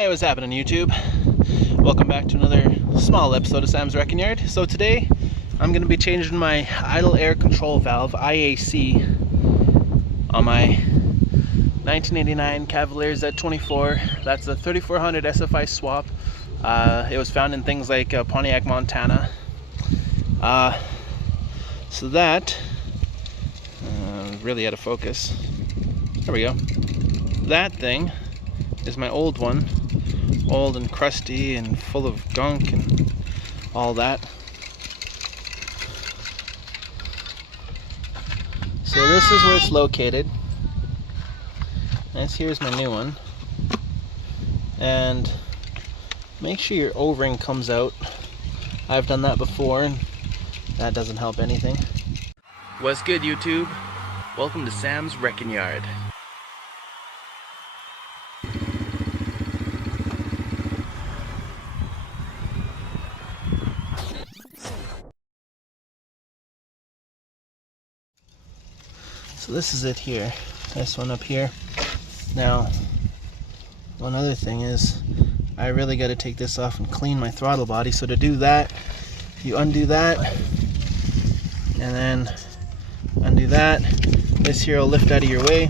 Hey, what's happening, YouTube? Welcome back to another small episode of Sam's Wrecking Yard. So today I'm going to be changing my idle air control valve IAC on my 1989 Cavalier Z24. That's a 3400 SFI swap. It was found in things like Pontiac, Montana. So that really out of focus. There we go. That thing is my old one. Old and crusty and full of gunk and all that. So this is where it's located. And here's my new one. And make sure your O-ring comes out. I've done that before and that doesn't help anything. What's good, YouTube? Welcome to Sam's Wrecking Yard. So this is it here, this one up here. Now, one other thing is, I really got to take this off and clean my throttle body. So to do that, you undo that, and then undo that. This here will lift out of your way.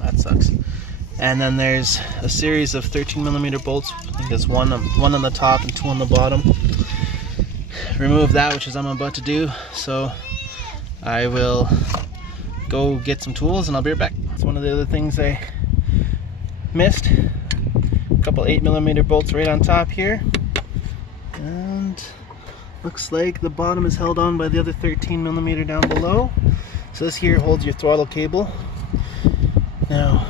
That sucks. And then there's a series of 13mm bolts. I think there's one on the top and two on the bottom. Remove that, which is what I'm about to do. So I will go get some tools and I'll be right back. It's one of the other things I missed. A couple 8mm bolts right on top here. And looks like the bottom is held on by the other 13mm down below. So this here holds your throttle cable. Now,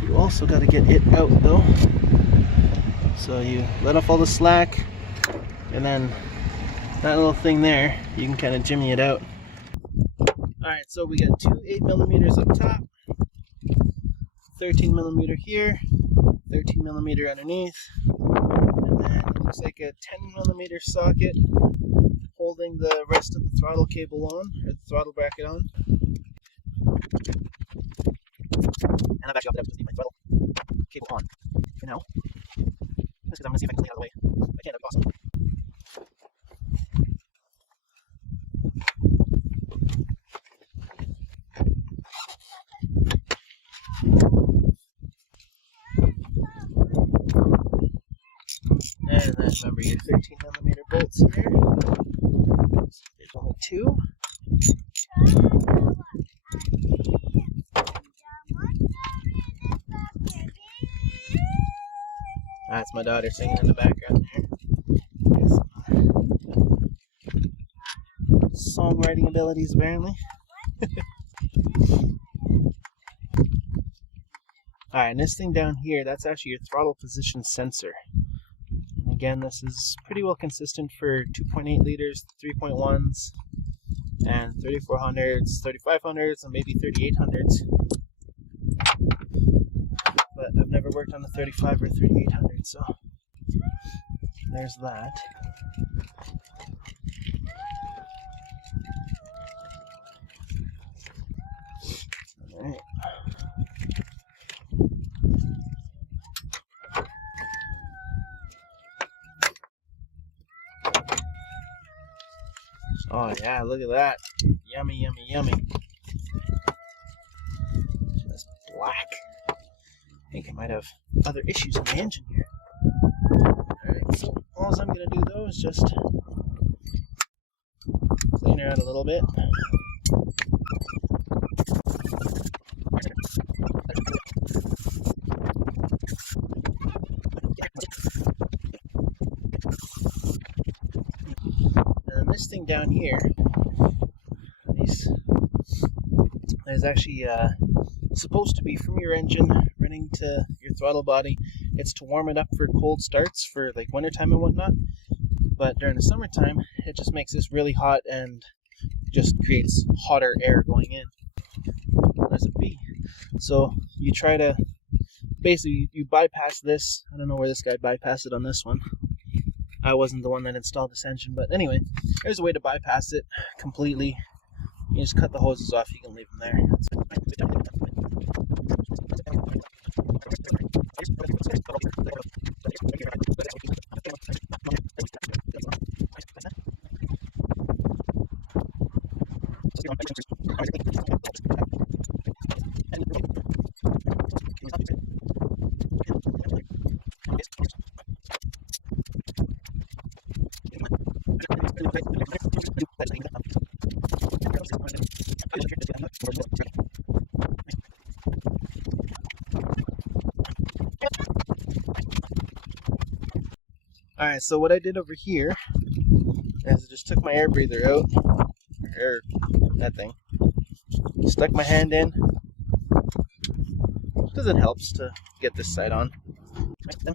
you also got to get it out though. So you let off all the slack, and then that little thing there, you can kind of jimmy it out. Alright, so we got two 8mm up top, 13mm here, 13mm underneath, and then it looks like a 10mm socket holding the rest of the throttle cable on, or the throttle bracket on. And I've actually opted out to just leave my throttle cable on for now. Just because I'm going to see if I can clean it out of the way. If I can, that'd be awesome. And then remember your 13mm bolts here. There's only two. That's my daughter singing in the background there. Songwriting abilities, apparently. Alright, and this thing down here, that's actually your throttle position sensor. Again, this is pretty well consistent for 2.8 liters, 3.1s, and 3400s, 3500s, and maybe 3800s. But I've never worked on a 35 or 3800, so there's that. Alright. Oh yeah, look at that. Yummy, yummy, yummy. Just black. I think I might have other issues in the engine here. Alright, so all I'm going to do though is just clean her out a little bit. This thing down here, there's actually supposed to be from your engine running to your throttle body. It's to warm it up for cold starts for like wintertime and whatnot, but during the summertime it just makes this really hot and just creates hotter air going in. There's a B. So you try to basically you bypass this. I don't know where this guy bypassed it on this one. I wasn't the one that installed this engine, but anyway, there's a way to bypass it completely. You just cut the hoses off, you can leave them there. Alright, so what I did over here is I just took my air breather out, that thing, stuck my hand in, because it helps to get this side on. Now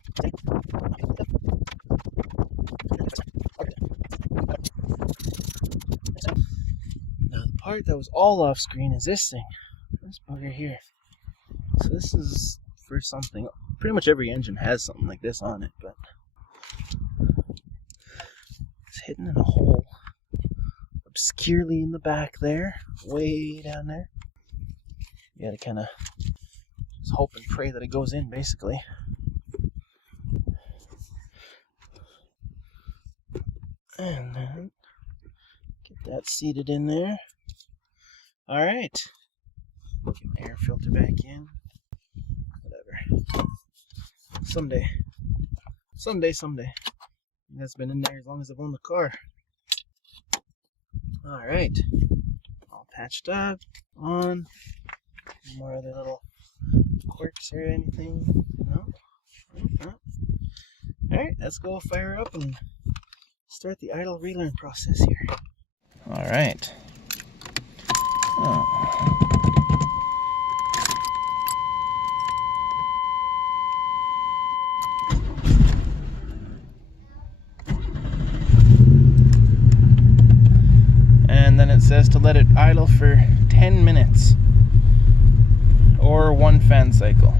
the part that was all off screen is this thing, this bugger here. So this is for something, pretty much every engine has something like this on it, but it's hidden in a hole obscurely in the back there, way down there. You gotta kind of just hope and pray that it goes in, basically. And then get that seated in there. Alright. Get my air filter back in. Whatever. Someday. That's been in there as long as I've owned the car. Alright. All patched up. On. No more other little quirks or anything. No? Alright, let's go fire up and start the idle relearn process here. Alright. And then it says to let it idle for 10 minutes or 1 fan cycle.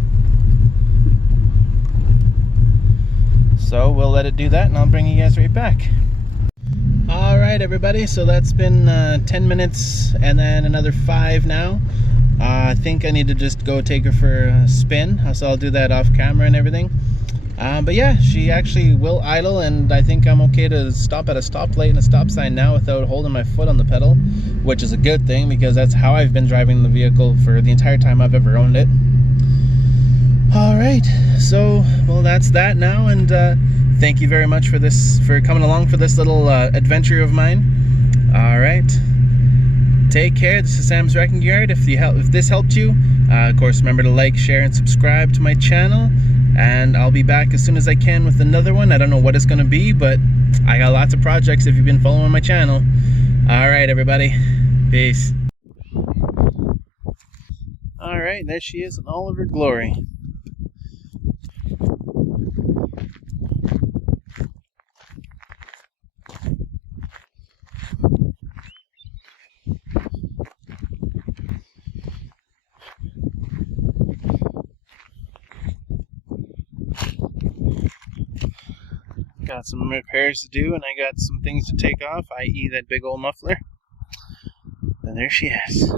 So we'll let it do that and I'll bring you guys right back. Alright everybody, so that's been 10 minutes and then another 5 now. I think I need to just go take her for a spin, so I'll do that off camera and everything. But yeah, she actually will idle, and I think I'm okay to stop at a stoplight and a stop sign now without holding my foot on the pedal, which is a good thing because that's how I've been driving the vehicle for the entire time I've ever owned it. Alright, so, well, that's that now, and thank you very much for coming along for this little adventure of mine. Alright, take care. This is Sam's Wrecking Yard. If this helped you, of course, remember to like, share, and subscribe to my channel. And I'll be back as soon as I can with another one. I don't know what it's going to be, but I got lots of projects if you've been following my channel. Alright, everybody. Peace. Alright, there she is in all of her glory. Got some repairs to do, and I got some things to take off, i.e. that big old muffler. And there she is.